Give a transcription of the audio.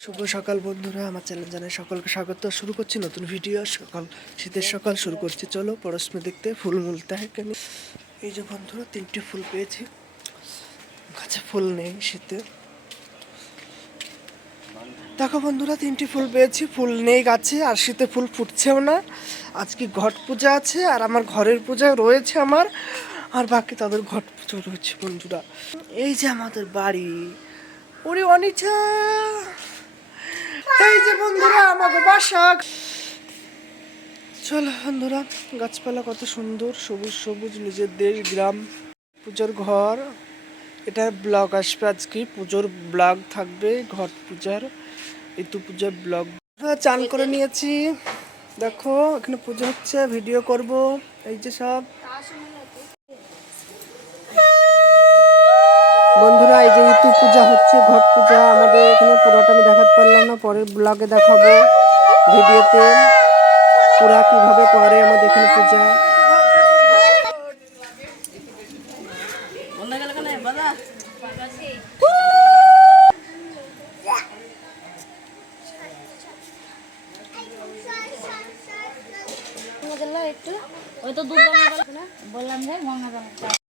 শুভ সকাল বন্ধুরা, আমার চ্যানেল জানাই সকলকে স্বাগত। শুরু করছি নতুন ভিডিও সকাল শীতের সকাল শুরু করছি। চলো পরস্মে দেখতে, ফুল মুলতে হয় কেন? এই যে বন্ধুরা, তিনটে ফুল পেয়েছি। গাছে ফুল নেই শীতে। দেখো বন্ধুরা, তিনটি ফুল পেয়েছি। ফুল নেই গাছে, আর শীতে ফুল ফুটছেও না। আজকে ঘট পূজা আছে, আর আমার ঘরের পূজা রয়েছে আমার। আর বাকি তাদের ঘট পুজো রয়েছে বন্ধুরা। এই যে আমাদের বাড়ি। ওরে অনিচা! এই যে বন্ধুরা বাসা। চলো বন্ধুরা, গাছপালা কত সুন্দর, সবুজ সবুজ, নিজের দেশ, গ্রাম, পুজোর ঘর। এটা ব্লগ আসবে আজকে, পুজোর ব্লগ থাকবে ঘট পূজার, ঋতু পূজার ব্লগ। চান করে নিয়েছি। দেখো, এখানে পুজো হচ্ছে, ভিডিও করব, এই যে সব। বন্ধুরা, এই যে ঋতু পূজা হচ্ছে, ঘট পূজা। আমাদের এখানে পুরোটা আমি দেখাতে পারলাম না পরের ব্লগে দেখাবো ভিডিওতে পুরা কীভাবে করে আমাদের এখানে পূজা। বললাম যে গঙ্গা